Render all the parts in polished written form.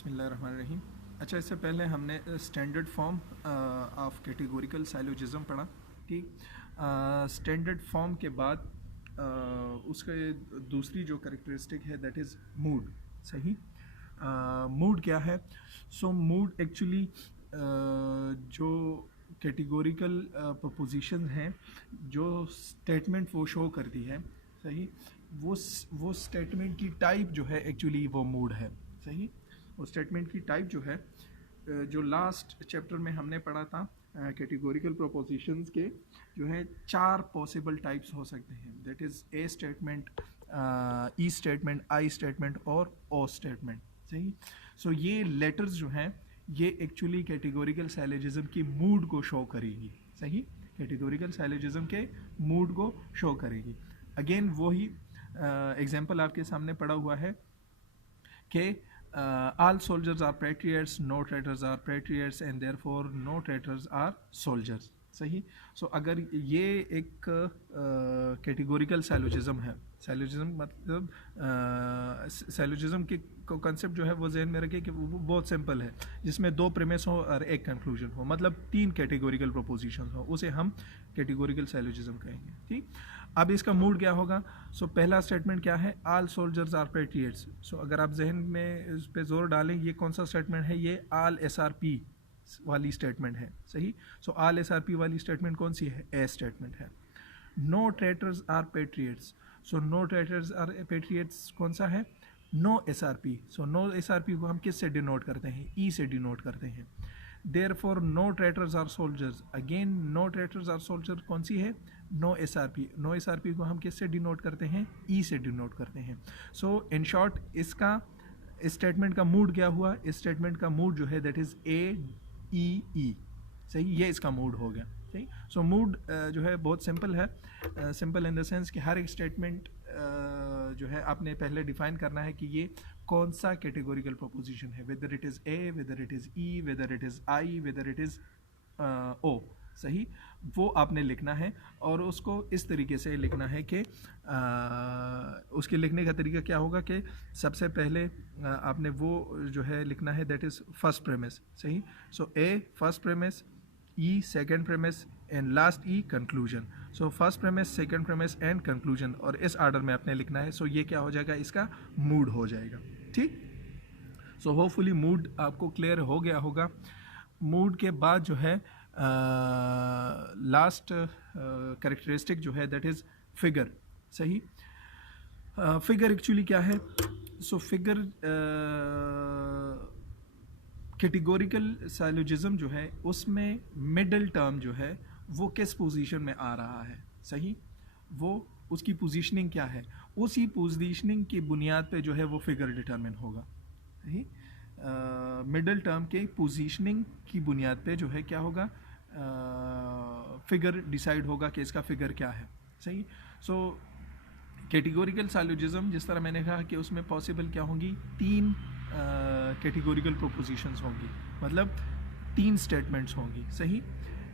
बिस्मिल्लाहिर्रहमानिर्रहीम। अच्छा, इससे पहले हमने standard form of categorical syllogism पढ़ा। ठीक, स्टैंडर्ड फॉर्म के बाद उसका दूसरी जो करेक्टरिस्टिक है दैट इज़ मूड। सही, मूड क्या है? सो मूड एक्चुअली जो कैटेगोरिकल प्रपोजिशन हैं, जो स्टेटमेंट वो शो करती है, सही, वो स्टेटमेंट की टाइप जो है एक्चुअली वो मूड है। सही, वो स्टेटमेंट की टाइप जो है जो लास्ट चैप्टर में हमने पढ़ा था कैटेगोरिकल प्रोपोजिशंस के, जो है 4 पॉसिबल टाइप्स हो सकते हैं। That is a statement, e statement, I statement और ओ स्टेटमेंट। सही, सो ये लेटर्स जो हैं ये एक्चुअली कैटेगोरिकल साइलोजिज्म की मूड को शो करेगी। सही, कैटेगोरिकल साइलोजिज्म के मूड को शो करेगी। अगेन वही एग्जाम्पल आपके सामने पड़ा हुआ है कि all soldiers are patriots, no traitors are patriots and therefore no traitors are soldiers। सही, सो अगर ये एक कैटेगोरिकल साइलोजिज्म है, साइलोजिज्म मतलब साइलोजिज्म के कंसेप्ट जो है वो जहन में रखे कि वो बहुत सिंपल है, जिसमें 2 प्रेमिस हो और एक कंक्लूजन हो, मतलब 3 कैटेगोरिकल प्रोपोजिशन हो, उसे हम कैटेगोरिकल साइलोजिज्म कहेंगे। ठीक, अब इसका मूड क्या होगा? सो पहला स्टेटमेंट क्या है? All soldiers are patriots. So अगर आप जहन में इस पे जोर डालें, ये कौन सा स्टेटमेंट है? ये ऑल एसआरपी वाली स्टेटमेंट है। सही, सो ऑल एसआरपी वाली स्टेटमेंट कौन सी है? ए स्टेटमेंट है। No traitors are patriots. So no traitors are patriots कौन सा है? No SRP. So no SRP को हम किस से डिनोट करते हैं? ई से डिनोट करते हैं। Therefore no traitors are soldiers. Again no traitors are soldier कौन सी है? No SRP. नो एसआरपी को हम किस से डिनोट करते हैं? ई से डिनोट करते हैं। सो इन शॉर्ट इसका इस स्टेटमेंट का मूड क्या हुआ? इस स्टेटमेंट का मूड जो है दैट इज़ ए ई ई। सही, ये इसका मूड हो गया। सही, सो मूड जो है बहुत सिंपल है। सिंपल इन द सेंस कि हर एक स्टेटमेंट जो है आपने पहले डिफाइन करना है कि ये कौन सा कैटेगोरिकल प्रोपोजिशन है, whether it is A, whether it is E, whether it is I, whether it is O. सही, वो आपने लिखना है और उसको इस तरीके से लिखना है कि उसके लिखने का तरीका क्या होगा कि सबसे पहले आपने वो जो है लिखना है दैट इज़ फर्स्ट प्रेमिस। सही, so A first premise, E second premise and last E conclusion. So first premise, second premise and conclusion, और इस आर्डर में आपने लिखना है। सो ये क्या हो जाएगा? इसका मूड हो जाएगा। ठीक, सो होपफुली मूड आपको क्लियर हो गया होगा। मूड के बाद जो है लास्ट करेक्टरिस्टिक जो है दैट इज़ फिगर। सही, फिगर एक्चुअली क्या है? सो फिगर कैटेगोरिकल साइलोजिज्म जो है उसमें मिडल टर्म जो है वो किस पोजीशन में आ रहा है? सही, वो उसकी पोजीशनिंग क्या है? उसी पोजीशनिंग की बुनियाद पे जो है वो फिगर डिटरमिन होगा। सही, मिडल टर्म के पोजीशनिंग की बुनियाद पे जो है क्या होगा? फिगर डिसाइड होगा कि इसका फिगर क्या है। सही, सो कैटेगोरिकल साइलोजिज्म जिस तरह मैंने कहा कि उसमें पॉसिबल क्या होंगी? 3 कैटेगोरिकल प्रोपोजिशंस होंगी, मतलब 3 स्टेटमेंट्स होंगी। सही,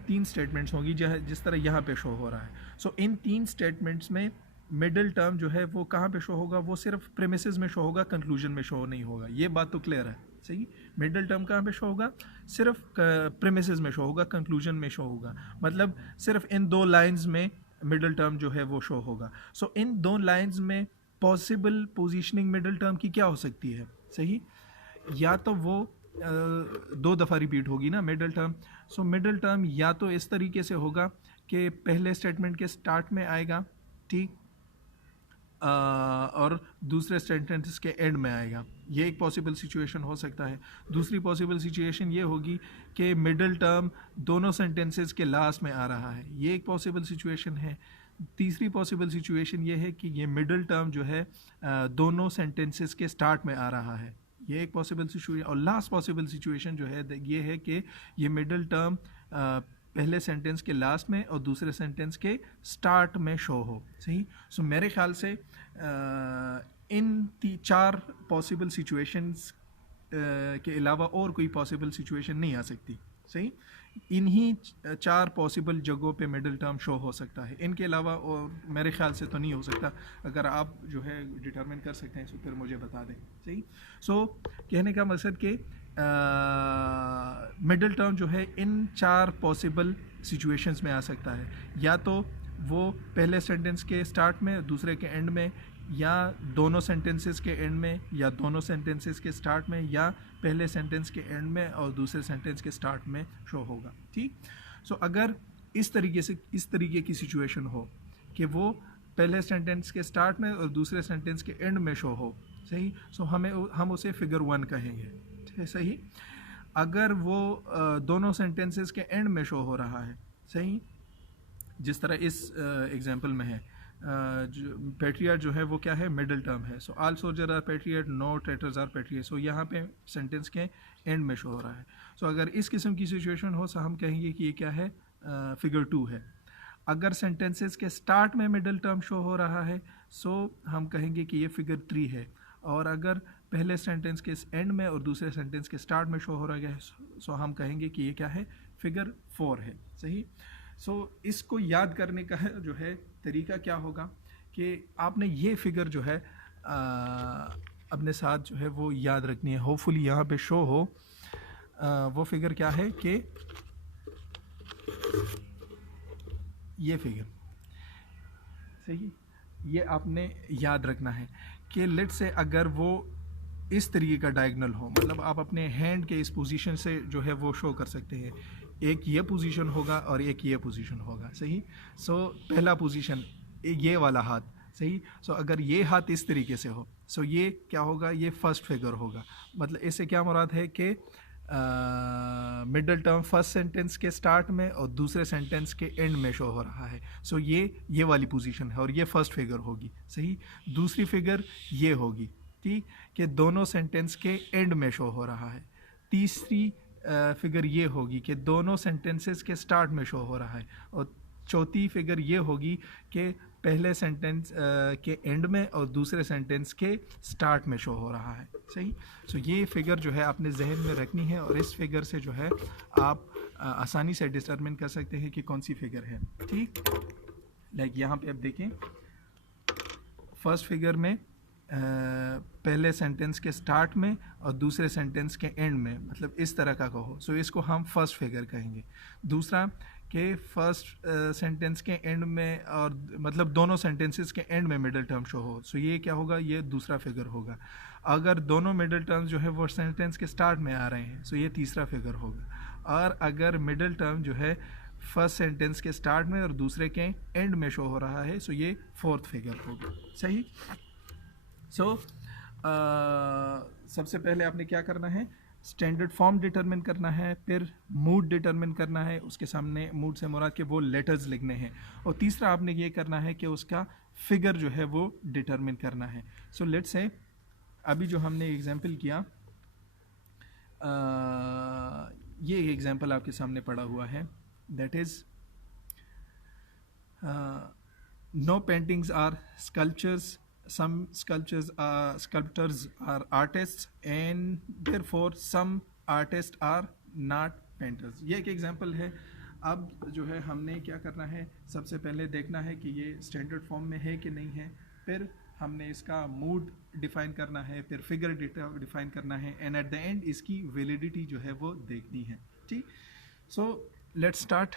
3 स्टेटमेंट्स होंगी जिस तरह यहाँ पे शो हो रहा है। सो इन 3 स्टेटमेंट्स में मिडल टर्म जो है वो कहाँ पे शो होगा? वो सिर्फ प्रेमिसेस में शो होगा, कंक्लूजन में शो नहीं होगा। ये बात तो क्लियर है। सही, मिडल टर्म कहाँ पे शो होगा? सिर्फ प्रेमिसेस में शो होगा, कंक्लूजन में शो होगा, मतलब सिर्फ इन 2 लाइन्स में मिडल टर्म जो है वो शो होगा। सो इन 2 लाइन्स में पॉसिबल पोजीशनिंग मिडल टर्म की क्या हो सकती है? सही, या तो वो 2 दफ़ा रिपीट होगी ना middle term. So middle term या तो इस तरीके से होगा कि पहले स्टेटमेंट के स्टार्ट में आएगा, ठीक, और दूसरे सेंटेंस के एंड में आएगा। ये एक पॉसिबल सिचुएशन हो सकता है। दूसरी पॉसिबल सिचुएशन ये होगी कि मिडल टर्म दोनों सेंटेंसेस के लास्ट में आ रहा है। ये एक पॉसिबल सिचुएशन है। तीसरी पॉसिबल सिचुएशन ये है कि ये मिडल टर्म जो है दोनों सेंटेंसेस के स्टार्ट में आ रहा है। ये एक पॉसिबल सिचुएशन। और लास्ट पॉसिबल सिचुएशन जो है ये है कि ये मिडल टर्म पहले सेंटेंस के लास्ट में और दूसरे सेंटेंस के स्टार्ट में शो हो। सही, सो मेरे ख्याल से इन 4 पॉसिबल सिचुएशंस के अलावा और कोई पॉसिबल सिचुएशन नहीं आ सकती। सही। इन्हीं चार पॉसिबल जगहों पे मिडिल टर्म शो हो सकता है, इनके अलावा और मेरे ख्याल से तो नहीं हो सकता। अगर आप जो है डिटरमिन कर सकते हैं तो फिर मुझे बता दें। सही। सो कहने का मकसद कि मिडिल टर्म जो है इन चार पॉसिबल सिचुएशंस में आ सकता है, या तो वो पहले सेंटेंस के स्टार्ट में, दूसरे के एंड में, या दोनों सेंटेंसेस के एंड में, या दोनों सेंटेंसेस के स्टार्ट में, या पहले सेंटेंस के एंड में और दूसरे सेंटेंस के स्टार्ट में शो होगा। ठीक। सो अगर इस तरीके की सिचुएशन हो कि वो पहले सेंटेंस के स्टार्ट में और दूसरे सेंटेंस के एंड में शो हो, सही, सो हम उसे फिगर 1 कहेंगे। सही। अगर वो दोनों सेंटेंसेस के एंड में शो हो रहा है, सही, जिस तरह इस एग्जांपल में है, जो पेट्रियट जो है वो क्या है, मिडिल टर्म है। So all soldier are patriot, no traitors are patriot. So यहाँ पे सेंटेंस के एंड में शो हो रहा है। सो अगर इस किस्म की सिचुएशन हो तो हम कहेंगे कि ये क्या है, फिगर 2 है। अगर सेंटेंसेस के स्टार्ट में मिडिल टर्म शो हो रहा है सो हम कहेंगे कि ये फिगर 3 है। और अगर पहले सेंटेंस के एंड में और दूसरे सेंटेंस के स्टार्ट में शो हो रहा है सो हम कहेंगे कि ये क्या है, फिगर 4 है। सही। सो इसको याद करने का जो है तरीका क्या होगा कि आपने ये फिगर जो है अपने साथ जो है वो याद रखनी है। होपफुली यहाँ पे शो हो। वो फिगर क्या है कि ये फिगर, सही, ये आपने याद रखना है कि लेट से अगर वो इस तरीके का डायगोनल हो, मतलब आप अपने हैंड के इस पोजीशन से जो है वो शो कर सकते हैं। एक ये पोजीशन होगा और एक ये पोजीशन होगा। सही। सो पहला पोजीशन ये वाला हाथ, सही। सो अगर ये हाथ इस तरीके से हो सो ये क्या होगा, ये फर्स्ट फिगर होगा। मतलब इससे क्या मुराद है कि मिडल टर्म फर्स्ट सेंटेंस के स्टार्ट में और दूसरे सेंटेंस के एंड में शो हो रहा है। सो ये वाली पोजीशन है और ये फर्स्ट फिगर होगी। सही। दूसरी फिगर ये होगी, ठीक, कि दोनों सेंटेंस के एंड में शो हो रहा है। तीसरी फिगर ये होगी कि दोनों सेंटेंसेस के स्टार्ट में शो हो रहा है। और चौथी फिगर ये होगी कि पहले सेंटेंस के एंड में और दूसरे सेंटेंस के स्टार्ट में शो हो रहा है। सही। सो ये फिगर जो है आपने जहन में रखनी है और इस फिगर से जो है आप आसानी से डिटरमिन कर सकते हैं कि कौन सी फिगर है। ठीक। लाइक यहाँ पे आप देखें, फर्स्ट फिगर में पहले सेंटेंस के स्टार्ट में और दूसरे सेंटेंस के एंड में, मतलब इस तरह का कहो, सो इसको हम फर्स्ट फिगर कहेंगे। दूसरा कि फर्स्ट सेंटेंस के एंड में और मतलब दोनों सेंटेंसेस के एंड में मिडिल टर्म शो हो, सो ये क्या होगा, ये दूसरा फिगर होगा। अगर दोनों मिडिल टर्म्स जो है वो सेंटेंस के स्टार्ट में आ रहे हैं सो ये तीसरा फिगर होगा। और अगर मिडिल टर्म जो है फर्स्ट सेंटेंस के स्टार्ट में और दूसरे के एंड में शो हो रहा है सो ये फोर्थ फिगर होगा। सही। सो सबसे पहले आपने क्या करना है, स्टैंडर्ड फॉर्म डिटरमिन करना है, फिर मूड डिटरमिन करना है, उसके सामने मूड से मुराद के वो लेटर्स लिखने हैं, और तीसरा आपने ये करना है कि उसका फिगर जो है वो डिटरमिन करना है। सो लेट्स से अभी जो हमने एग्जांपल किया, ये एग्जांपल आपके सामने पड़ा हुआ है, that is no paintings are sculptures, some sculptors are artists and therefore some artists are not painters। ये एक एग्जांपल है। अब जो है हमने क्या करना है, सबसे पहले देखना है कि ये स्टैंडर्ड फॉर्म में है कि नहीं है, फिर हमने इसका मूड डिफाइन करना है, फिर फिगर डिफाइन करना है, एंड एट द एंड इसकी वैलिडिटी जो है वो देखनी है। ठीक। So let's start.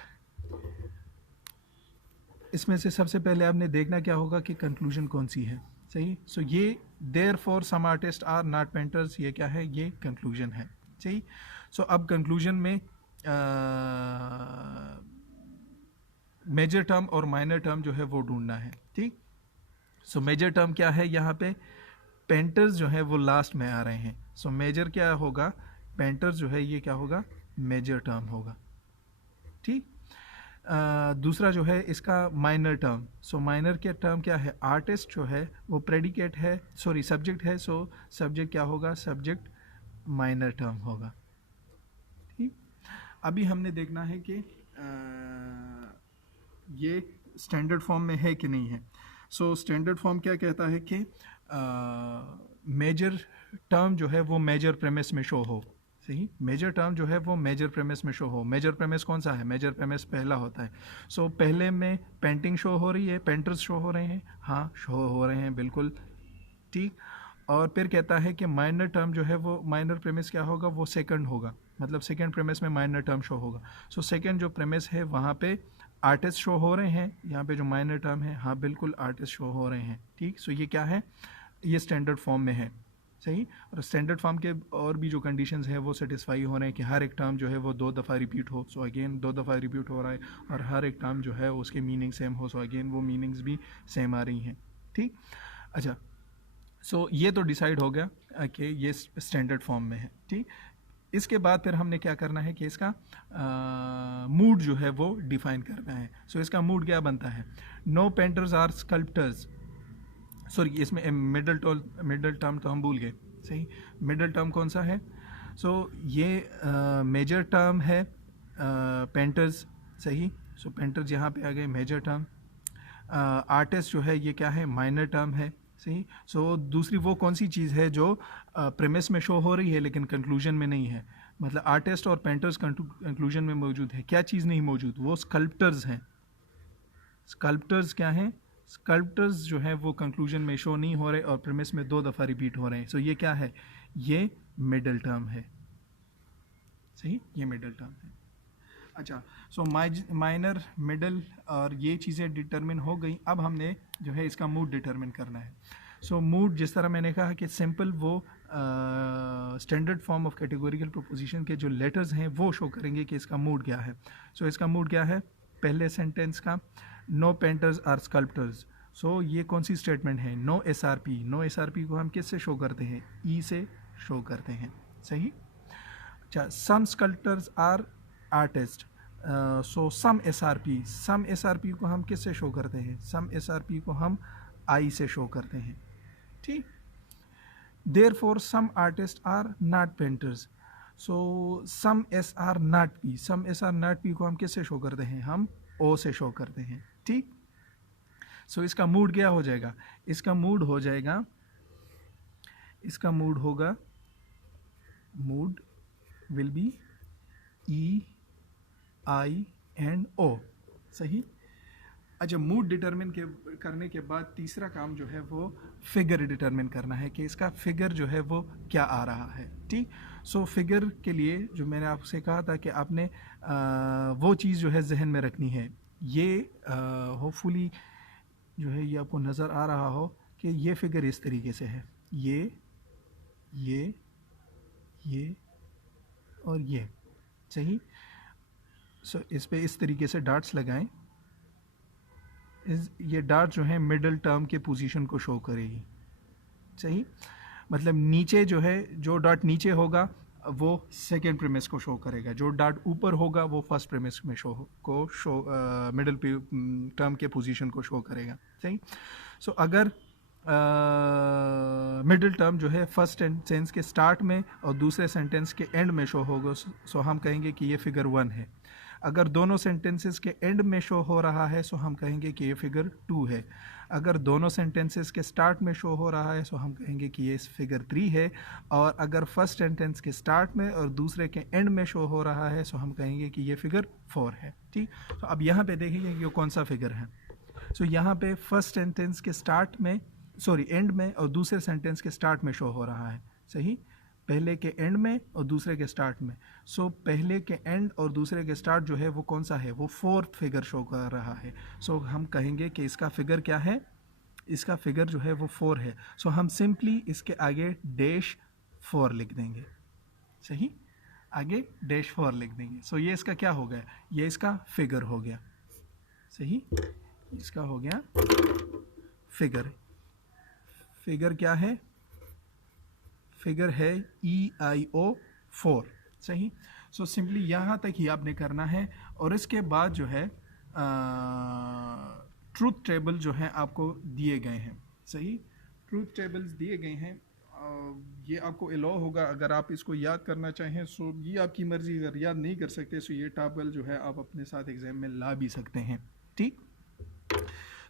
इसमें से सबसे पहले आपने देखना क्या होगा कि कंक्लूजन कौन सी है। सही। सो ये therefore some artist are not painters, ये क्या है, ये कंक्लूजन है। सही। सो अब कंक्लूजन में मेजर टर्म और माइनर टर्म जो है वो ढूंढना है। ठीक। सो मेजर टर्म क्या है, यहाँ पे पेंटर्स जो है वो लास्ट में आ रहे हैं। सो मेजर क्या होगा, पेंटर्स जो है ये क्या होगा, मेजर टर्म होगा। ठीक। दूसरा जो है इसका माइनर टर्म, सो माइनर के टर्म क्या है, आर्टिस्ट जो है वो प्रेडिकेट है, सॉरी सब्जेक्ट है, सो सब्जेक्ट क्या होगा, सब्जेक्ट माइनर टर्म होगा। ठीक। अभी हमने देखना है कि ये स्टैंडर्ड फॉर्म में है कि नहीं है। सो स्टैंडर्ड फॉर्म क्या कहता है कि मेजर टर्म जो है वो मेजर प्रेमिस में शो हो। सही। मेजर टर्म जो है वो मेजर प्रेमिस में शो हो। मेजर प्रेमिस कौन सा है? मेजर प्रेमिस पहला होता है। सो पहले में पेंटिंग शो हो रही है, पेंटर्स शो हो रहे हैं, हाँ शो हो रहे हैं बिल्कुल ठीक। और फिर कहता है कि माइनर टर्म जो है वो माइनर प्रेमिस क्या होगा, वो सेकंड होगा, मतलब सेकंड प्रेमिस में माइनर टर्म शो होगा। सो सेकंड जो प्रेमिस है वहाँ पे आर्टिस्ट शो हो रहे हैं, यहाँ पे जो माइनर टर्म है, हाँ बिल्कुल आर्टिस्ट शो हो रहे हैं ठीक। सो ये क्या है, ये स्टैंडर्ड फॉर्म में है सही। और स्टैंडर्ड फॉर्म के और भी जो कंडीशंस हैं वो सेटिस्फाई हो रहे हैं कि हर एक टर्म जो है वो 2 दफ़ा रिपीट हो। सो अगेन 2 दफ़ा रिपीट हो रहा है और हर एक टर्म जो है उसके मीनिंग सेम हो। सो अगेन वो मीनिंग्स भी सेम आ रही हैं ठीक। अच्छा, सो ये तो डिसाइड हो गया कि ये स्टैंडर्ड फॉर्म में है ठीक। इसके बाद फिर हमने क्या करना है कि इसका मूड जो है वो डिफाइन करना है। सो इसका मूड क्या बनता है, no painters are sculptors, sorry इसमें मिडल टर्म तो हम भूल गए सही। मिडल टर्म कौन सा है? सो ये मेजर टर्म है पेंटर्स सही। सो पेंटर्स यहाँ पे आ गए मेजर टर्म। आर्टिस्ट जो है ये क्या है, माइनर टर्म है सही। सो दूसरी वो कौन सी चीज़ है जो प्रेमिस में शो हो रही है लेकिन कंक्लूजन में नहीं है, मतलब आर्टिस्ट और पेंटर्स कंक्लूजन में मौजूद है, क्या चीज़ नहीं मौजूद, वो स्कल्प्टर्स हैं। स्कल्प्टर्स क्या हैं? स्कल्प्टर्स जो है वो कंक्लूजन में शो नहीं हो रहे और प्रेमिस में 2 दफ़ा रिपीट हो रहे हैं। सो ये क्या है, ये मिडल टर्म है सही, ये मिडल टर्म है। अच्छा, सो माइनर मिडल और ये चीज़ें डिटरमिन हो गई। अब हमने जो है इसका मूड डिटरमिन करना है। सो मूड जिस तरह मैंने कहा कि सिंपल वो standard form of categorical proposition के जो लेटर्स हैं वो शो करेंगे कि इसका मूड क्या है। सो इसका मूड क्या है, पहले सेंटेंस का नो पेंटर्स आर स्कल्प्टर्स। सो ये कौन सी स्टेटमेंट है, नो SRP। नो SRP को हम किस से शो करते हैं, ई से शो करते हैं सही। अच्छा, some sculptors are artist. So some SRP को हम किस से शो करते हैं, सम SRP को हम आई से शो करते हैं ठीक। Therefore some artist are not painters. So some SR not P को हम किस से शो करते हैं, हम ओ से शो करते हैं ठीक। सो इसका मूड क्या हो जाएगा, इसका मूड हो जाएगा, इसका मूड होगा, मूड विल बी EI&O सही। अच्छा, मूड डिटरमिन करने के बाद तीसरा काम जो है वो फिगर डिटरमिन करना है कि इसका फिगर जो है वो क्या आ रहा है ठीक। सो फिगर के लिए जो मैंने आपसे कहा था कि आपने वो चीज़ जो है जहन में रखनी है। ये होपफुली जो है ये आपको नज़र आ रहा हो कि ये फिगर इस तरीके से है, ये और ये सही। सो इस पे इस तरीके से डॉट्स लगाएं। ये डॉट जो है मिडल टर्म के पोजीशन को शो करेगी सही। मतलब नीचे जो है, जो डॉट नीचे होगा वो सेकेंड प्रीमिस को शो करेगा, जो डॉट ऊपर होगा वो फर्स्ट प्रीमिस में मिडल टर्म के पोजीशन को शो करेगा सही। सो अगर मिडल टर्म जो है फर्स्ट सेंटेंस के स्टार्ट में और दूसरे सेंटेंस के एंड में शो होगा, सो हम कहेंगे कि ये फिगर 1 है। अगर दोनों सेंटेंसेस के एंड में शो हो रहा है सो हम कहेंगे कि ये फिगर 2 है। अगर दोनों सेंटेंसेस के स्टार्ट में शो हो रहा है सो हम कहेंगे कि ये फिगर 3 है। और अगर फर्स्ट सेंटेंस के स्टार्ट में और दूसरे के एंड में शो हो रहा है सो हम कहेंगे कि ये फिगर 4 है ठीक। तो अब यहाँ पे देखिए कि ये कौन सा फिगर है। सो यहाँ पे फर्स्ट सेंटेंस के एंड में और दूसरे सेंटेंस के स्टार्ट में शो हो रहा है सही, पहले के एंड में और दूसरे के स्टार्ट में। सो पहले के एंड और दूसरे के स्टार्ट जो है वो कौन सा है, वो 4th फिगर शो कर रहा है। सो हम कहेंगे कि इसका फिगर क्या है, इसका फिगर जो है वो 4 है। सो हम सिंपली इसके आगे -4 लिख देंगे सही, आगे -4 लिख देंगे। सो ये इसका क्या हो गया, ये इसका फिगर हो गया सही, इसका हो गया फिगर। फिगर क्या है, फिगर है EIO 4 सही। सो सिंपली यहाँ तक ही आपने करना है। और इसके बाद जो है ट्रूथ टेबल जो है आपको दिए गए हैं सही, ट्रूथ टेबल्स दिए गए हैं। ये आपको अलाउ होगा अगर आप इसको याद करना चाहें, सो ये आपकी मर्ज़ी। अगर याद नहीं कर सकते सो ये टेबल जो है आप अपने साथ एग्ज़ाम में ला भी सकते हैं ठीक।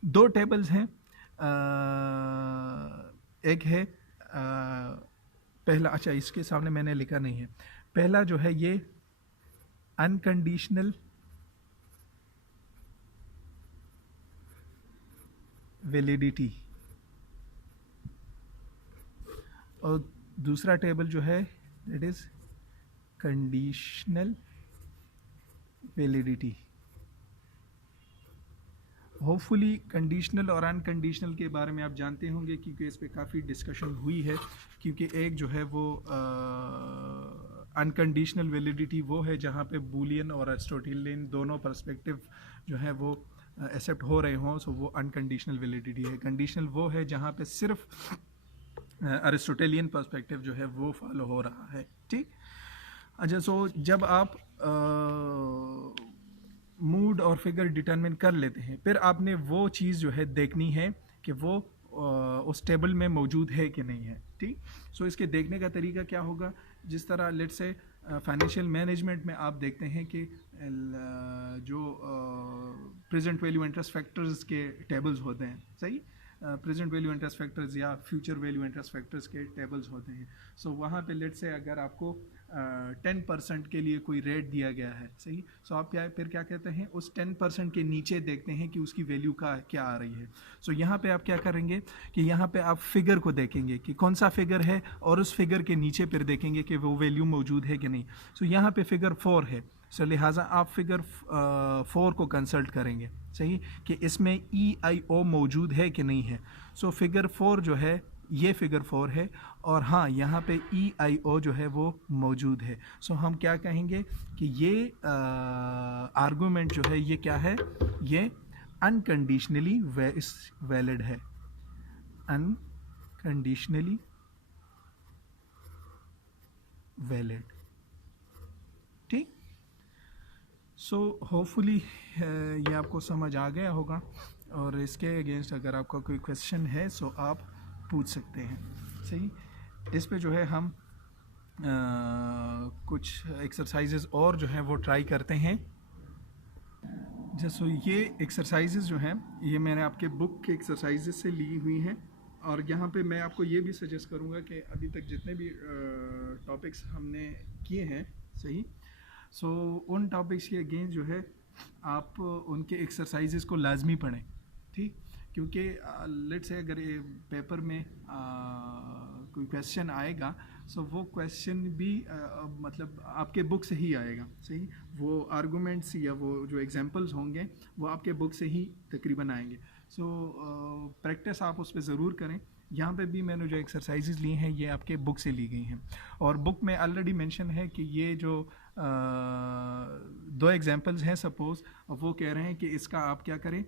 2 टेबल्स हैं, एक है पहला, अच्छा इसके सामने मैंने लिखा नहीं है, पहला जो है ये अनकंडीशनल वैलिडिटी, और दूसरा टेबल जो है that is conditional validity. Hopefully conditional और अनकंडीशनल के बारे में आप जानते होंगे क्योंकि इस पे काफ़ी डिस्कशन हुई है, क्योंकि एक जो है वो अनकंडीशनल वैलिडिटी वो है जहाँ पे बूलियन और एरिस्टोटेलियन दोनों पर्सपेक्टिव जो है वो एक्सेप्ट हो रहे हों, सो वो अनकंडीशनल वैलिडिटी है। कंडीशनल वो है जहाँ पे सिर्फ एरिस्टोटेलियन पर्सपेक्टिव जो है वो फॉलो हो रहा है, ठीक। अच्छा, सो जब आप मूड और फिगर डिटरमिन कर लेते हैं, फिर आपने वो चीज़ जो है देखनी है कि वो उस टेबल में मौजूद है कि नहीं है, ठीक। सो इसके देखने का तरीका क्या होगा, जिस तरह लेट्स से फाइनेंशियल मैनेजमेंट में आप देखते हैं कि जो प्रेजेंट वैल्यू इंटरेस्ट फैक्टर्स के टेबल्स होते हैं, सही, प्रेजेंट वैल्यू इंटरेस्ट फैक्टर्स या फ्यूचर वैल्यू इंटरेस्ट फैक्टर्स के टेबल्स होते हैं। सो वहाँ पे लेट से अगर आपको 10% के लिए कोई रेट दिया गया है, सही, सो आप क्या कहते हैं, उस 10% के नीचे देखते हैं कि उसकी वैल्यू का क्या आ रही है। सो यहाँ पे आप क्या करेंगे कि यहाँ पे आप फिगर को देखेंगे कि कौन सा फिगर है, और उस फिगर के नीचे फिर देखेंगे कि वो वैल्यू मौजूद है कि नहीं। सो यहाँ पे फिगर 4 है, सो लिहाजा आप फिगर 4 को कंसल्ट करेंगे, सही, कि इसमें EIO मौजूद है कि नहीं है। सो फिगर 4 जो है ये फिगर 4 है, और हाँ यहाँ पे EIO जो है वो मौजूद है। सो हम क्या कहेंगे कि ये आर्गूमेंट जो है ये क्या है, ये अनकंडीशनली वैलिड है, अनकंडीशनली वैलिड, ठीक। सो होपफुली ये आपको समझ आ गया होगा, और इसके अगेंस्ट अगर आपका कोई क्वेश्चन है सो आप पूछ सकते हैं, सही। इस पे जो है हम कुछ एक्सरसाइजेज और जो है वो ट्राई करते हैं। जैसे ये एक्सरसाइजेज जो हैं ये मैंने आपके बुक के एक्सरसाइजेज से ली हुई हैं, और यहाँ पे मैं आपको ये भी सजेस्ट करूँगा कि अभी तक जितने भी टॉपिक्स हमने किए हैं, सही, सो उन टॉपिक्स के अगेंस्ट जो है आप उनके एक्सरसाइजेस को लाजमी पढ़ें, ठीक। क्योंकि लेट से अगर ये पेपर में कोई क्वेश्चन आएगा, सो वो क्वेश्चन भी मतलब आपके बुक से ही आएगा, सही। वो आर्गूमेंट्स या वो जो एग्जांपल्स होंगे वो आपके बुक से ही तकरीबन आएंगे। सो प्रैक्टिस आप उस पर ज़रूर करें। यहाँ पे भी मैंने जो एक्सरसाइजेज ली हैं ये आपके बुक से ली गई हैं, और बुक में ऑलरेडी मेंशन है कि ये जो 2 एग्जांपल्स हैं सपोज़, वो कह रहे हैं कि इसका आप क्या करें,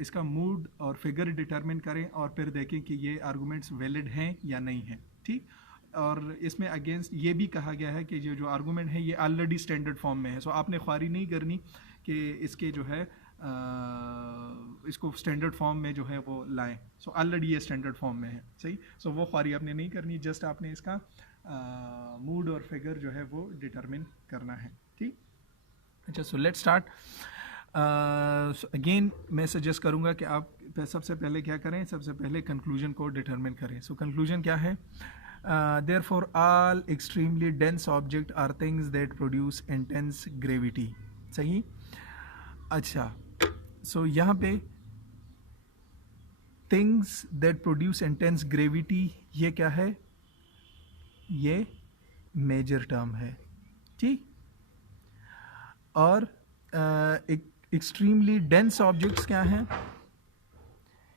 इसका मूड और फिगर डिटरमिन करें और फिर देखें कि ये आर्गूमेंट्स वैलिड हैं या नहीं हैं, ठीक। और इसमें अगेंस्ट ये भी कहा गया है कि जो आर्गूमेंट है ये ऑलरेडी स्टैंडर्ड फॉर्म में है, सो आपने ख्वारी नहीं करनी कि इसके जो है इसको स्टैंडर्ड फॉर्म में जो है वो लाएं। सो ऑलरेडी ये स्टैंडर्ड फॉर्म में है, सही। सो वो ख्वारी आपने नहीं करनी, जस्ट आपने इसका मूड और फिगर जो है वो डिटरमिन करना है, ठीक। अच्छा, सो लेट्स स्टार्ट। अगेन मैं सजेस्ट करूँगा कि आप सबसे पहले क्या करें, सबसे पहले कंक्लूजन को डिटरमिन करें। सो कंक्लूजन क्या है, therefore all extremely dense objects are things that produce intense gravity, सही। अच्छा, सो यहाँ पे things that produce intense gravity ये क्या है, ये मेजर टर्म है, ठीक। और एक्सट्रीमली डेंस ऑब्जेक्ट्स क्या हैं,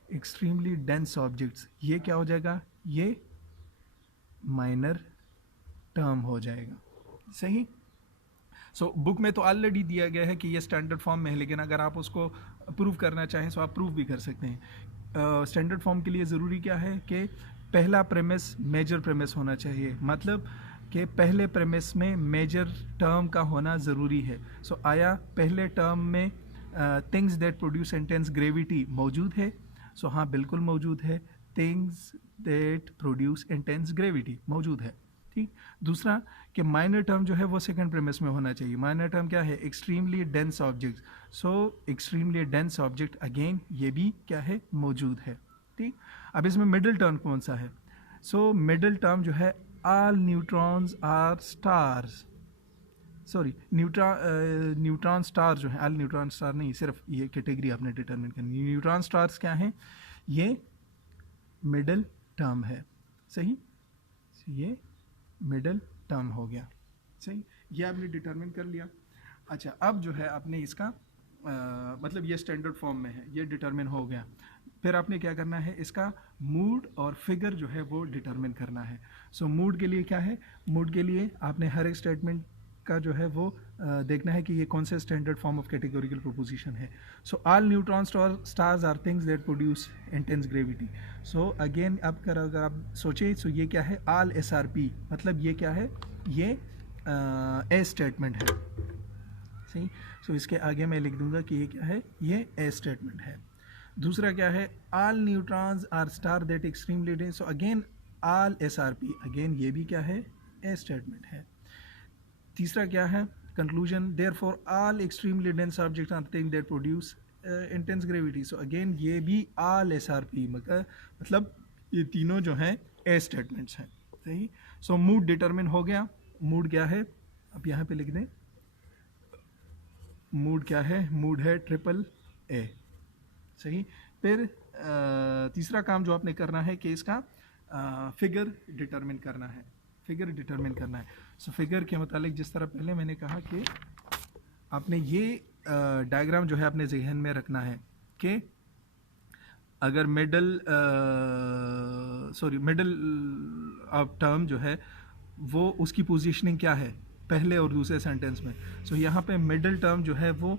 एक्सट्रीमली डेंस ऑब्जेक्ट्स ये क्या हो जाएगा, ये माइनर टर्म हो जाएगा, सही। सो बुक में तो ऑलरेडी दिया गया है कि ये स्टैंडर्ड फॉर्म में है, लेकिन अगर आप उसको प्रूव करना चाहें तो आप प्रूव भी कर सकते हैं। स्टैंडर्ड फॉर्म के लिए ज़रूरी क्या है कि पहला प्रेमिस मेजर प्रेमिस होना चाहिए, मतलब कि पहले प्रेमिस में मेजर टर्म का होना ज़रूरी है। सो आया पहले टर्म में things that produce intense gravity मौजूद है, सो हाँ बिल्कुल मौजूद है, things that produce intense gravity मौजूद है, ठीक। दूसरा कि माइनर टर्म जो है वो सेकंड प्रेमिस में होना चाहिए। माइनर टर्म क्या है, एक्सट्रीमली डेंस ऑब्जेक्ट, सो एक्सट्रीमली डेंस ऑब्जेक्ट अगेन ये भी क्या है, मौजूद है, ठीक। अब इसमें मिडिल टर्म कौन सा है, सो मिडिल टर्म जो है all neutrons are stars, sorry neutron star जो है, ऑल न्यूट्रॉन स्टार नहीं, सिर्फ ये कैटेगरी आपने डिटरमिन करनी। न्यूट्रॉन स्टार्स क्या हैं? ये मिडल टर्म है, सही, ये मिडल टर्म हो गया, सही, ये आपने डिटरमिन कर लिया। अच्छा, अब जो है आपने इसका मतलब ये स्टैंडर्ड फॉर्म में है, ये डिटरमिन हो गया। फिर आपने क्या करना है, इसका मूड और फिगर जो है वो डिटरमिन करना है। सो मूड के लिए क्या है? मूड के लिए आपने हर एक स्टेटमेंट का जो है वो देखना है कि ये कौन से standard form of categorical proposition है। So all neutron stars are things that produce intense gravity. So again अब अगर आप सोचें, सो ये क्या है? ऑल SRP, मतलब ये क्या है? ये ए स्टेटमेंट है, सही। सो इसके आगे मैं लिख दूंगा कि ये क्या है? ये ए स्टेटमेंट है। दूसरा क्या है? All neutrons are star that extremely dense. So again all SRP, again ये भी क्या है? ए स्टेटमेंट है। तीसरा क्या है? Conclusion, therefore all extremely dense objects are things that produce intense gravity. So again ये भी ऑल SRP, मतलब ये तीनों जो हैं ए स्टेटमेंट्स हैं, सही। सो मूड डिटरमिन हो गया। मूड क्या है? अब यहाँ पे लिख दें, मूड क्या है? मूड है AAA, सही। फिर तीसरा काम जो आपने करना है कि इसका फिगर डिटरमिन करना है, फिगर डिटरमिन करना है। सो फिगर के मुतालिक जिस तरह पहले मैंने कहा कि आपने ये डायग्राम जो है अपने जहन में रखना है कि अगर मिडल ऑफ टर्म जो है वो उसकी पोजीशनिंग क्या है पहले और दूसरे सेंटेंस में। सो यहाँ पे मिडल टर्म जो है वो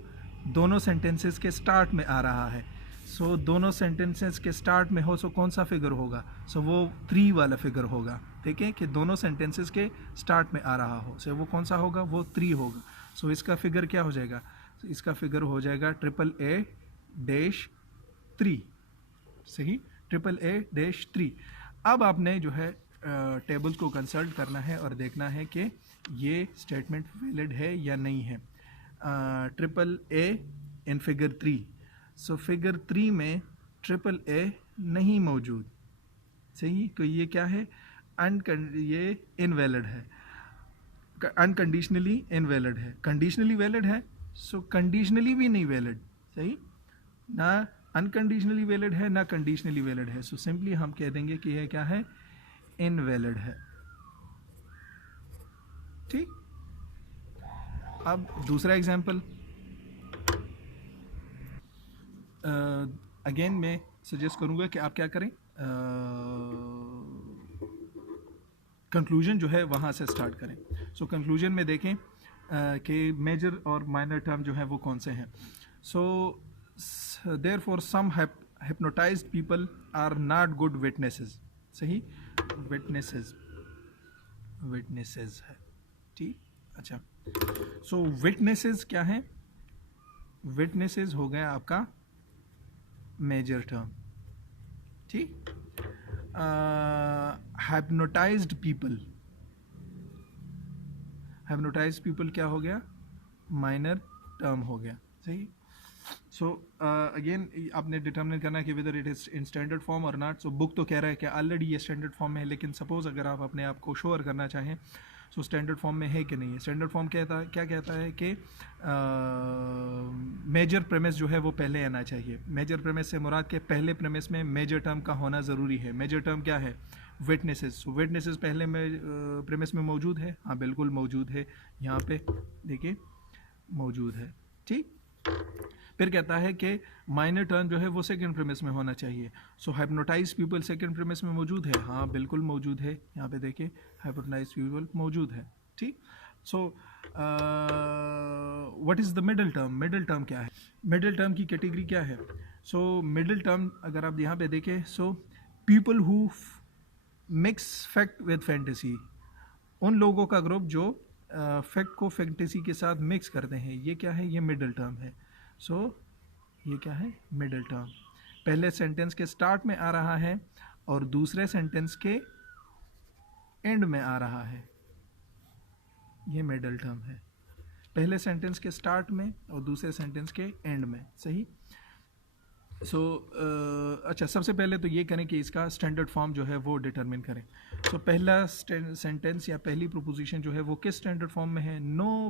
दोनों सेंटेंसेस के स्टार्ट में आ रहा है। सो दोनों सेंटेंसेस के स्टार्ट में हो, सो कौन सा फिगर होगा? सो वो 3 वाला फिगर होगा, ठीक है, कि दोनों सेंटेंसेस के स्टार्ट में आ रहा हो। सो वो कौन सा होगा? वो 3 होगा। सो इसका फिगर क्या हो जाएगा? इसका फिगर हो जाएगा AAA-3, सही, AAA-3। अब आपने जो है टेबल्स को कंसल्ट करना है और देखना है कि ये स्टेटमेंट वैलिड है या नहीं है। AAA in figure 3। So figure 3 में AAA नहीं मौजूद, सही। तो ये क्या है? ये इनवैलिड है, अनकंडीशनली इनवैलिड है। कंडीशनली वैलिड है, सो कंडीशनली भी नहीं वैलिड, सही, ना अनकंडीशनली वैलिड है ना कंडीशनली वैलिड है। सो सिंपली हम कह देंगे कि यह क्या है? इनवैलिड है, ठीक। अब दूसरा एग्जांपल, अगेन मैं सजेस्ट करूंगा कि आप क्या करें, कंक्लूजन जो है वहाँ से स्टार्ट करें। सो कंक्लूजन में देखें कि मेजर और माइनर टर्म जो है वो कौन से हैं। So therefore some hypnotized people are not good witnesses, सही, witnesses है, ठीक। अच्छा, सो witnesses क्या है? witnesses हो गया आपका मेजर टर्म, ठीक। hypnotized people क्या हो गया? माइनर टर्म हो गया, सही। सो अगेन आपने डिटरमिन करना है कि whether it is in standard form और नॉट। सो बुक तो कह रहा है कि ऑलरेडी ये स्टैंडर्ड फॉर्म में है, लेकिन सपोज अगर आप अपने आप को श्योर करना चाहें सो स्टैंडर्ड फॉर्म में है कि नहीं है। स्टैंडर्ड फॉर्म क्या कहता है कि मेजर प्रेमिस जो है वो पहले आना चाहिए। मेजर प्रेमिस से मुराद के पहले प्रेमिस में मेजर टर्म का होना ज़रूरी है। मेजर टर्म क्या है? विटनेसेस। सो विटनेसेस पहले में प्रेमिस में मौजूद है, हाँ बिल्कुल मौजूद है, यहाँ पे देखिए मौजूद है, ठीक। फिर कहता है कि माइनर टर्म जो है वो सेकंड प्रेमिस में होना चाहिए। सो हाइप्नोटाइज पीपल सेकंड प्रेमिस में मौजूद है, हाँ बिल्कुल मौजूद है, यहाँ पे देखिए हाइप्नोटाइज पीपल मौजूद है, ठीक। So what is the middle term? Middle term क्या है? मिडिल टर्म की कैटेगरी क्या है? सो मिडिल टर्म अगर आप यहाँ पे देखें, so people who mix fact with fantasy, उन लोगों का ग्रुप जो फैक्ट को फैंटेसी के साथ मिक्स करते हैं, ये क्या है? ये मिडिल टर्म है। सो ये क्या है? Middle term. पहले सेंटेंस के स्टार्ट में आ रहा है और दूसरे सेंटेंस के एंड में आ रहा है, ये मिडिल टर्म है। पहले सेंटेंस के स्टार्ट में और दूसरे सेंटेंस के एंड में, सही। अच्छा, सबसे पहले तो ये करें कि इसका स्टैंडर्ड फॉर्म जो है वो डिटरमिन करें। पहला सेंटेंस या पहली प्रोपोजिशन जो है वो किस स्टैंडर्ड फॉर्म में है? No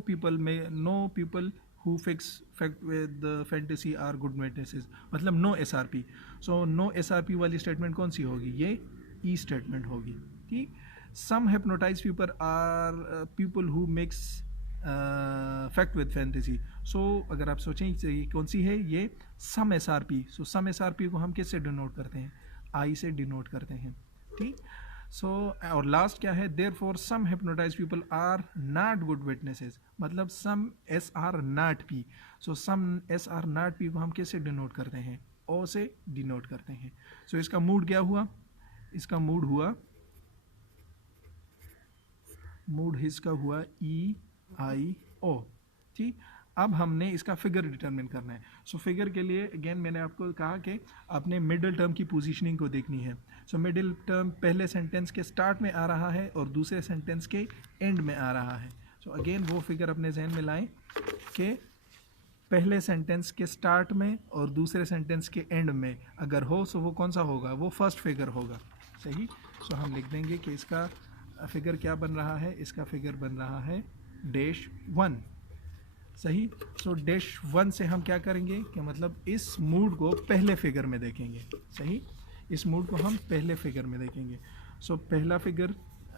people who fix fact with fantasy are good witnesses, मतलब नो SRP। नो SRP वाली स्टेटमेंट कौन सी होगी? ये ई स्टेटमेंट होगी। ठीक। Some hypnotise people who mix fact with fantasy. अगर आप सोचें ये कौन सी है, ये सम SRP। सम SRP को हम किससे डिनोट करते हैं? आई से डिनोट करते हैं। ठीक। और लास्ट क्या है? Therefore some hypnotise people are not good witnesses, मतलब सम SR0P। सम SR0P को हम किससे डिनोट करते हैं? ओ से डिनोट करते हैं। इसका मूड क्या हुआ? इसका मूड हुआ, मूड इसका हुआ EIO। ठीक। अब हमने इसका फिगर डिटरमिन करना है। फिगर के लिए अगेन मैंने आपको कहा कि आपने मिडिल टर्म की पोजीशनिंग को देखनी है। मिडिल टर्म पहले सेंटेंस के स्टार्ट में आ रहा है और दूसरे सेंटेंस के एंड में आ रहा है। अगेन वो फिगर अपने जहन में लाएं कि पहले सेंटेंस के स्टार्ट में और दूसरे सेंटेंस के एंड में अगर हो तो वो कौन सा होगा? वो फर्स्ट फिगर होगा। सही। हम लिख देंगे कि इसका फिगर क्या बन रहा है? इसका फिगर बन रहा है -1। सही। -1 से हम क्या करेंगे कि मतलब इस मूड को पहले फिगर में देखेंगे। सही। इस मूड को हम पहले फिगर में देखेंगे। पहला फिगर,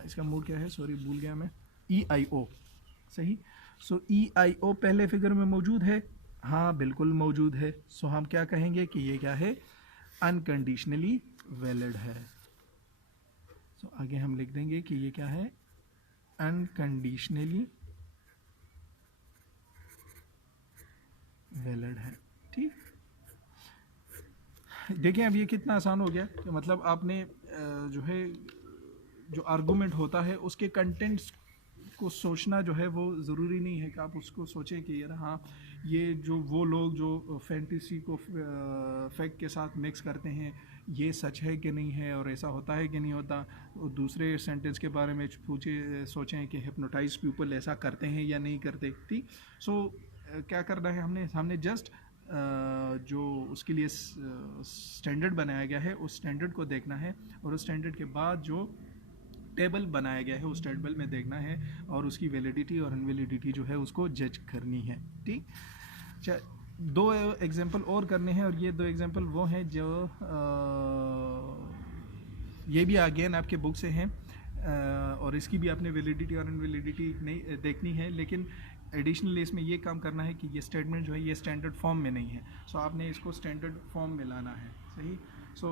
इसका मूड क्या है? सॉरी, भूल गया मैं। EIO। सही। EIO पहले फिगर में मौजूद है? हाँ, बिल्कुल मौजूद है। हम क्या कहेंगे कि ये क्या है? अनकंडीशनली वैलिड है। आगे हम लिख देंगे कि ये क्या है? अनकंडीशनली वैलिड है। ठीक। देखें अब ये कितना आसान हो गया कि मतलब आपने जो है, जो आर्गूमेंट होता है उसके कंटेंट्स को सोचना जो है वो ज़रूरी नहीं है कि आप उसको सोचें कि यार हाँ, ये जो वो लोग जो फैंटेसी को फैक्ट के साथ मिक्स करते हैं, ये सच है कि नहीं है और ऐसा होता है कि नहीं होता। दूसरे सेंटेंस के बारे में सोचें कि हिप्नोटाइज पीपल ऐसा करते हैं या नहीं करते। ठीक। क्या करना है हमने जस्ट जो उसके लिए स्टैंडर्ड बनाया गया है उस स्टैंडर्ड को देखना है और उस स्टैंडर्ड के बाद जो टेबल बनाया गया है उस टेबल में देखना है और उसकी वैलिडिटी और अनवैलिडिटी जो है उसको जज करनी है। ठीक। दो एग्जांपल और करने हैं और ये दो एग्जांपल वो हैं जो ये भी अगेन आपके बुक से हैं और इसकी भी आपने वैलिडिटी और अनवैलिडिटी नहीं देखनी है, लेकिन एडिशनली इसमें ये काम करना है कि ये स्टेटमेंट जो है ये स्टैंडर्ड फॉर्म में नहीं है। आपने इसको स्टैंडर्ड फॉर्म में लाना है। सही।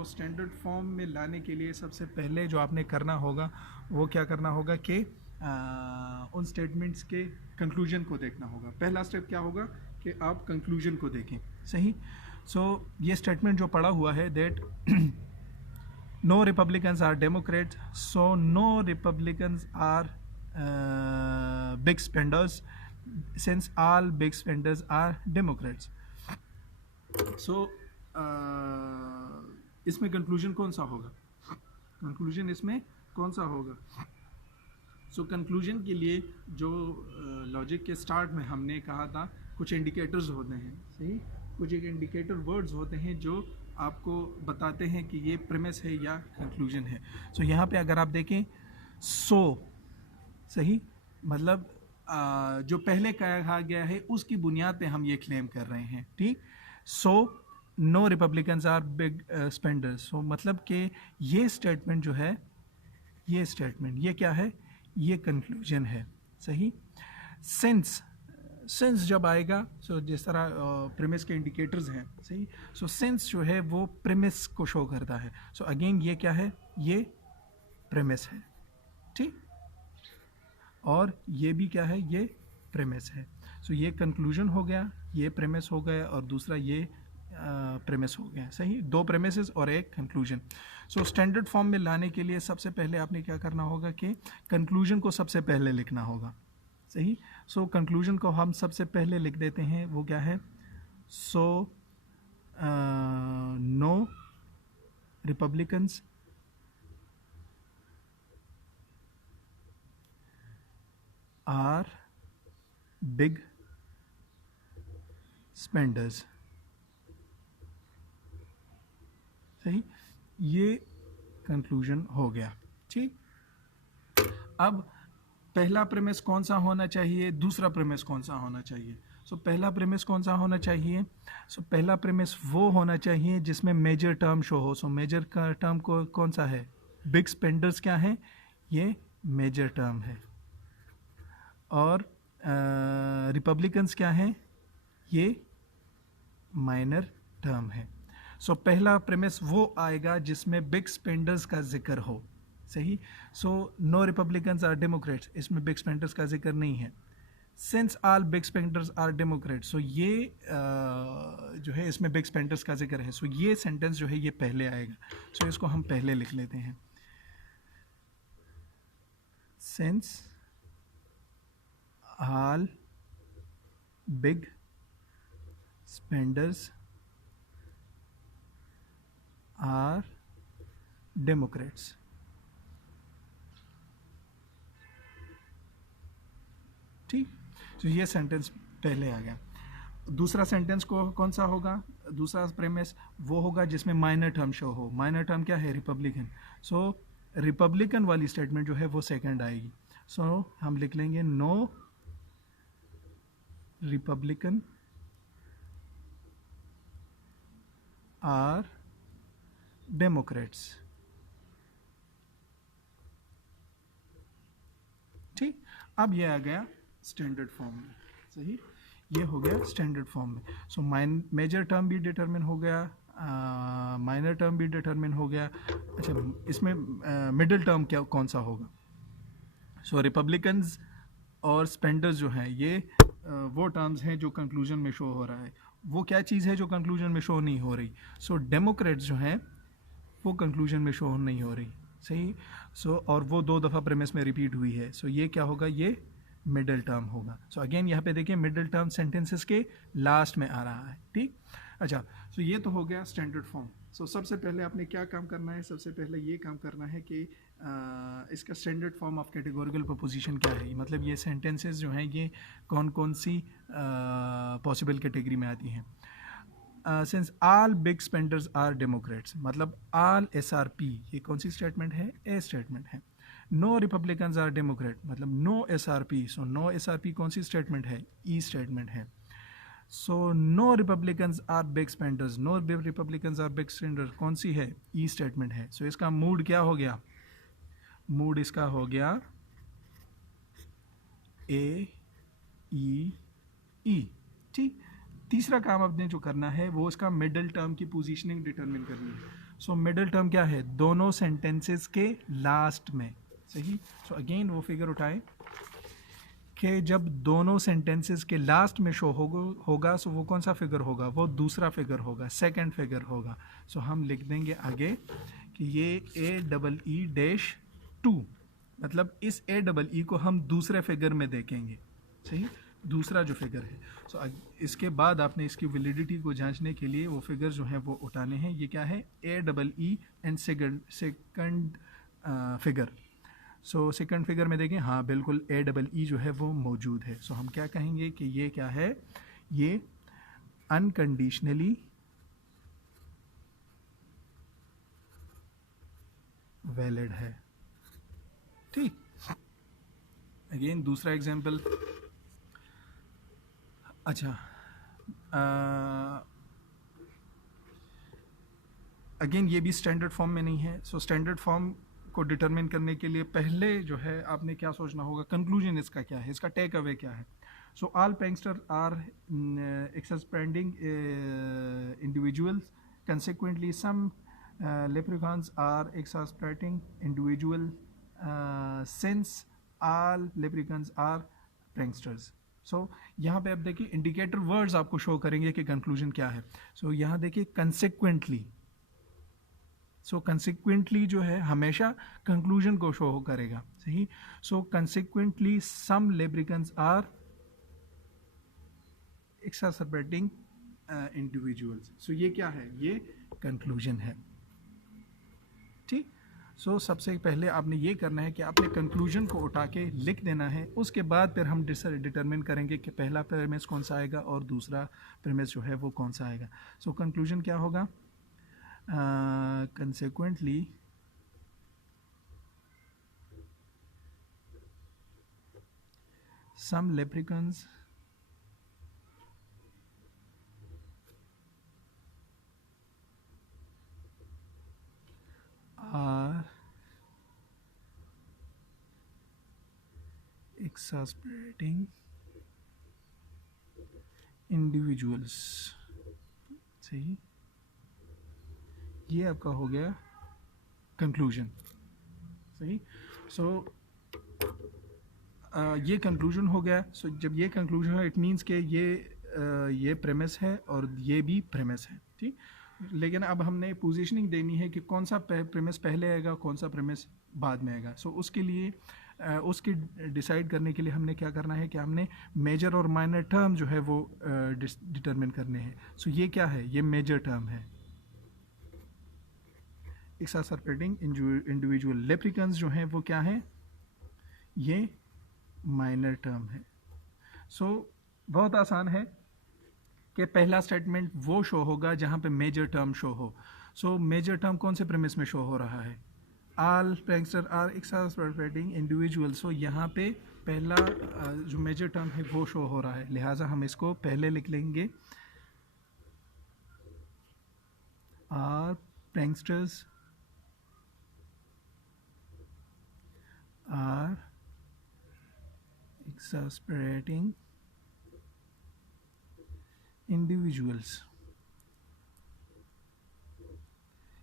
स्टैंडर्ड फॉर्म में लाने के लिए सबसे पहले जो आपने करना होगा वो क्या करना होगा कि उन स्टेटमेंट्स के कंक्लूजन को देखना होगा। पहला स्टेप क्या होगा कि आप कंक्लूजन को देखें। सही। ये स्टेटमेंट जो पड़ा हुआ है that no Republicans are Democrats, so no Republicans are big spenders since all big spenders are Democrats. इसमें कंक्लूजन कौन सा होगा? कंक्लूजन इसमें कौन सा होगा? कंक्लूजन के लिए जो लॉजिक के स्टार्ट में हमने कहा था कुछ इंडिकेटर्स होते हैं। सही। कुछ एक इंडिकेटर वर्ड्स होते हैं जो आपको बताते हैं कि ये प्रीमिस है या कंक्लूजन है। यहाँ पे अगर आप देखें सही, मतलब जो पहले कहा गया है उसकी बुनियाद पे हम ये क्लेम कर रहे हैं। ठीक। No Republicans are big spenders. मतलब कि ये स्टेटमेंट जो है, ये स्टेटमेंट ये क्या है? ये कंक्लूजन है। सही। सिंस जब आएगा जिस तरह प्रीमिस के इंडिकेटर्स हैं। सही। सिंस जो है वो प्रीमिस को शो करता है। अगेन ये क्या है? ये प्रीमिस है। ठीक। और ये भी क्या है? ये प्रीमिस है। ये कंक्लूजन हो गया, ये प्रीमिस हो गया और दूसरा ये प्रीमिस हो गया। सही। दो प्रीमिसेस और एक कंक्लूजन। स्टैंडर्ड फॉर्म में लाने के लिए सबसे पहले आपने क्या करना होगा कि कंक्लूजन को सबसे पहले लिखना होगा। सही। कंक्लूजन को हम सबसे पहले लिख देते हैं, वो क्या है? No Republicans are big spenders. सही, ये कंक्लूजन हो गया। ठीक, अब पहला प्रेमिस कौन सा होना चाहिए, दूसरा प्रेमिस कौन सा होना चाहिए। पहला प्रेमिस कौन सा होना चाहिए। पहला प्रेमिस वो होना चाहिए जिसमें मेजर टर्म शो हो। मेजर का टर्म को कौन सा है, बिग स्पेंडर्स क्या है, ये मेजर टर्म है। और रिपब्लिकन्स क्या है, ये माइनर टर्म है। पहला प्रेमिस वो आएगा जिसमें बिग स्पेंडर्स का जिक्र हो। सही, नो रिपब्लिकन्स आर डेमोक्रेट्स, इसमें बिग स्पेंडर्स का जिक्र नहीं है। Since all big spenders are Democrats, ये जो है इसमें बिग स्पेंडर्स का जिक्र है। ये सेंटेंस जो है ये पहले आएगा। इसको हम पहले लिख लेते हैं, since all big spenders are Democrats. ठीक, ये सेंटेंस पहले आ गया। दूसरा सेंटेंस को कौन सा होगा, दूसरा प्रेमिस वो होगा जिसमें माइनर टर्म शो हो। माइनर टर्म क्या है, रिपब्लिकन। रिपब्लिकन वाली स्टेटमेंट जो है वो सेकंड आएगी। हम लिख लेंगे नो रिपब्लिकन आर डेमोक्रेट्स। ठीक, अब ये आ गया स्टैंडर्ड फॉर्म में। सही, ये हो गया स्टैंडर्ड फॉर्म में। मेजर टर्म भी डिटरमिन हो गया, माइनर टर्म भी डिटरमिन हो गया। अच्छा, इसमें मिडिल टर्म क्या कौन सा होगा। रिपब्लिकन्स और स्पेंडर्स जो हैं ये वो टर्म्स हैं जो कंक्लूजन में शो हो रहा है। वो क्या चीज़ है जो कंक्लूजन में शो नहीं हो रही। डेमोक्रेट्स जो हैं वो कंक्लूजन में शो नहीं हो रही। सही, और वो 2 दफ़ा प्रेमिस में रिपीट हुई है। ये क्या होगा, ये मिडिल टर्म होगा। अगेन यहाँ पे देखिए मिडिल टर्म सेंटेंसेस के लास्ट में आ रहा है। ठीक, अच्छा, ये तो हो गया स्टैंडर्ड फॉर्म। सबसे पहले आपने क्या काम करना है, सबसे पहले ये काम करना है कि इसका standard form of categorical proposition क्या है। मतलब ये सेंटेंसेस जो हैं ये कौन कौन सी पॉसिबल कैटेगरी में आती हैं। Since all big spenders are Democrats, मतलब ऑल SRP, ये कौन सी स्टेटमेंट है, ए स्टेटमेंट है। नो रिपब्लिकन्स आर डेमोक्रेट, मतलब नो SRP। नो SRP कौन सी स्टेटमेंट है, ई स्टेटमेंट है। No Republicans are big spenders, no Republicans are big spenders कौन सी है, ई स्टेटमेंट है। इसका मूड क्या हो गया, मूड इसका हो गया AEE। ठीक, तीसरा काम आपने जो करना है वो इसका मिडिल टर्म की पोजीशनिंग डिटरमिन करनी है। मिडिल टर्म क्या है, दोनों सेंटेंसेस के लास्ट में। सही, अगेन वो फिगर उठाएं कि जब दोनों सेंटेंसेस के लास्ट में शो होगा वो कौन सा फिगर होगा, वो दूसरा फिगर होगा, सेकंड फिगर होगा। हम लिख देंगे आगे कि ये AEE-2, मतलब इस AEE को हम दूसरे फिगर में देखेंगे। सही, दूसरा जो फिगर है। इसके बाद आपने इसकी वैलिडिटी को जांचने के लिए वो फिगर जो है वो उठाने हैं। ये क्या है, AEE and second figure. Second figure में देखें, हाँ बिल्कुल AEE जो है वो मौजूद है। हम क्या कहेंगे कि ये क्या है, ये अनकंडीशनली वैलिड है। ठीक, अगेन दूसरा एग्जांपल। अच्छा, अगेन ये भी स्टैंडर्ड फॉर्म में नहीं है। स्टैंडर्ड फॉर्म को डिटरमिन करने के लिए पहले जो है आपने क्या सोचना होगा, कंक्लूजन इसका क्या है, इसका टेक अवे क्या है। All pranksters are expanding individuals, consequently some leprechauns are exasperating individual, since all leprechauns are pranksters। यहाँ पे आप देखिए इंडिकेटर वर्ड्स आपको शो करेंगे कि कंक्लूजन क्या है। यहाँ देखिए कंसिक्वेंटली, कंसिक्वेंटली जो है हमेशा कंक्लूजन को शो करेगा। सही, कंसिक्वेंटली सम लेब्रिकन्स आर एक्सासर्बेटिंग इंडिविजुअल्स। ये क्या है, ये कंक्लूजन है। ठीक, सबसे पहले आपने ये करना है कि आपने कंक्लूजन को उठा के लिख देना है। उसके बाद फिर हम डिटरमिन करेंगे कि पहला प्रेमिस कौन सा आएगा और दूसरा प्रेमिस जो है वो कौन सा आएगा। कंक्लूजन क्या होगा, Consequently, some leprechauns are exasperating individuals. सही, ये आपका हो गया कंक्लूजन। सही। सो ये कंक्लूजन हो गया। सो जब ये कंक्लूजन है इट मीन्स कि ये प्रेमिस है और ये भी प्रेमिस है। ठीक। लेकिन अब हमने पोजीशनिंग देनी है कि कौन सा प्रेमिस पहले आएगा, कौन सा प्रेमिस बाद में आएगा। सो उसके लिए उसकी डिसाइड करने के लिए हमने क्या करना है कि हमने मेजर और माइनर टर्म जो है वो डिटरमिन करने हैं। सो ये क्या है, ये मेजर टर्म है। एक्सासर्पेटिंग इंडिविजुअल लेप्रिकन्स जो हैं वो क्या है, ये माइनर टर्म है। सो बहुत आसान है कि पहला स्टेटमेंट वो शो होगा जहाँ पे मेजर टर्म शो हो। सो मेजर टर्म कौन से प्रेमिस में शो हो रहा है, ऑल प्रैंकस्टर आर एक्सासर्पेटिंग इंडिविजुअल। सो यहाँ पे पहला जो मेजर टर्म है वो शो हो रहा है, लिहाजा हम इसको पहले लिख लेंगे, आर प्रैंकस्टर्स आर exasperating individuals।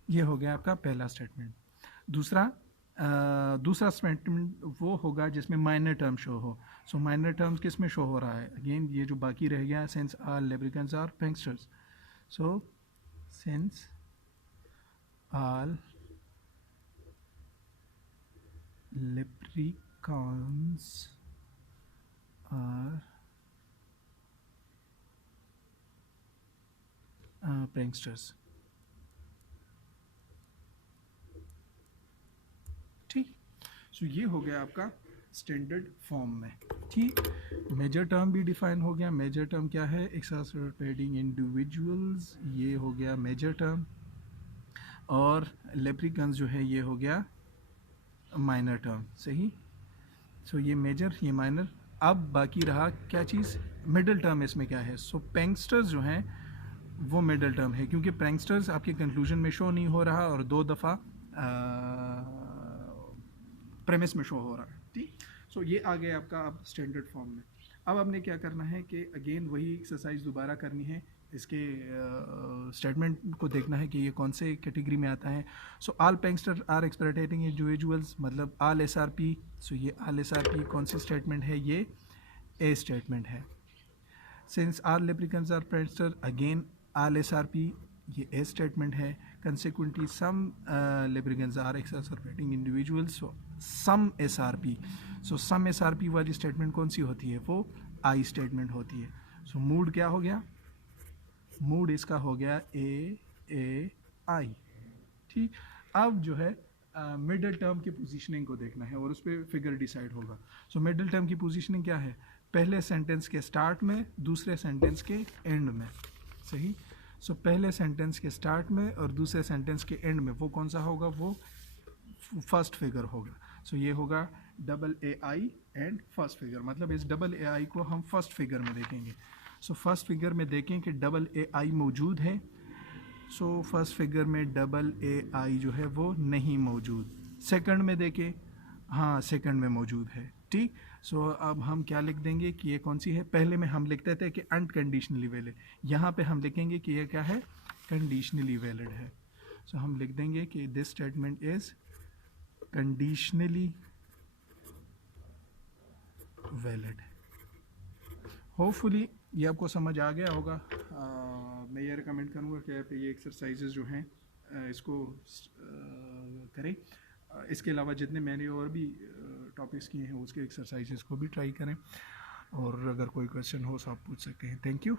ये हो गया आपका पहला स्टेटमेंट। दूसरा स्टेटमेंट वो होगा जिसमें माइनर टर्म शो हो। सो माइनर टर्म्स किस में शो हो रहा है, अगेन ये जो बाकी रह गया, since are leprechauns are pranksters. So since are leprechauns are pranksters। ठीक। सो ये हो गया आपका स्टैंडर्ड फॉर्म में। ठीक। मेजर टर्म भी डिफाइन हो गया। मेजर टर्म क्या है, एक्सासर्पेटिंग इंडिविजुअल्स, ये हो गया मेजर टर्म। और लेप्रिकन्स जो है ये हो गया माइनर टर्म। सही। सो ये मेजर, ये माइनर। अब बाकी रहा क्या चीज़, मिडल टर्म। इसमें क्या है, सो प्रैंकस्टर्स जो हैं वो मिडल टर्म है, क्योंकि प्रैंकस्टर्स आपके कंक्लूजन में शो नहीं हो रहा और 2 दफ़ा प्रेमिस में शो हो रहा है। ठीक। सो ये आ गया आपका अब स्टैंडर्ड फॉर्म में। अब हमने क्या करना है कि अगेन वही एक्सरसाइज दोबारा करनी है, इसके स्टेटमेंट को देखना है कि ये कौन से कैटेगरी में आता है। So all prankster are exploiting individuals, मतलब ऑल एसआरपी। सो ये ऑल एसआरपी कौन सी स्टेटमेंट है, ये ए स्टेटमेंट है। Since are leprechauns are prankster, again all SRP, ये ए स्टेटमेंट है। Consequently some leprechauns are exasperating individuals, so some SRP. So some SRP वाली स्टेटमेंट कौन सी होती है, वो आई स्टेटमेंट होती है। सो मूड क्या हो गया, मूड इसका हो गया ए आई। ठीक। अब जो है मिडल टर्म की पोजीशनिंग को देखना है और उस पर फिगर डिसाइड होगा। सो मिडल टर्म की पोजीशनिंग क्या है, पहले सेंटेंस के स्टार्ट में, दूसरे सेंटेंस के एंड में। सही। सो पहले सेंटेंस के स्टार्ट में और दूसरे सेंटेंस के एंड में वो कौन सा होगा, वो फर्स्ट फिगर होगा। सो ये होगा double A I and first figure, मतलब इस डबल ए आई को हम फर्स्ट फिगर में देखेंगे। सो फर्स्ट फिगर में देखें कि डबल ए आई मौजूद है। सो फर्स्ट फिगर में डबल ए आई जो है वो नहीं मौजूद। सेकंड में देखें, हाँ सेकंड में मौजूद है। ठीक। सो अब हम क्या लिख देंगे कि ये कौन सी है, पहले में हम लिखते थे कि अनकंडीशनली वैलिड, यहाँ पे हम लिखेंगे कि ये क्या है, कंडीशनली वैलिड है। सो हम लिख देंगे कि this statement is conditionally valid. Hopefully ये आपको समझ आ गया होगा। मैं ये रिकमेंड करूँगा कि आप ये एक्सरसाइजेज जो हैं इसको करें। इसके अलावा जितने मैंने और भी टॉपिक्स किए हैं उसके एक्सरसाइजेज को भी ट्राई करें, और अगर कोई क्वेश्चन हो तो आप पूछ सकते हैं। Thank you.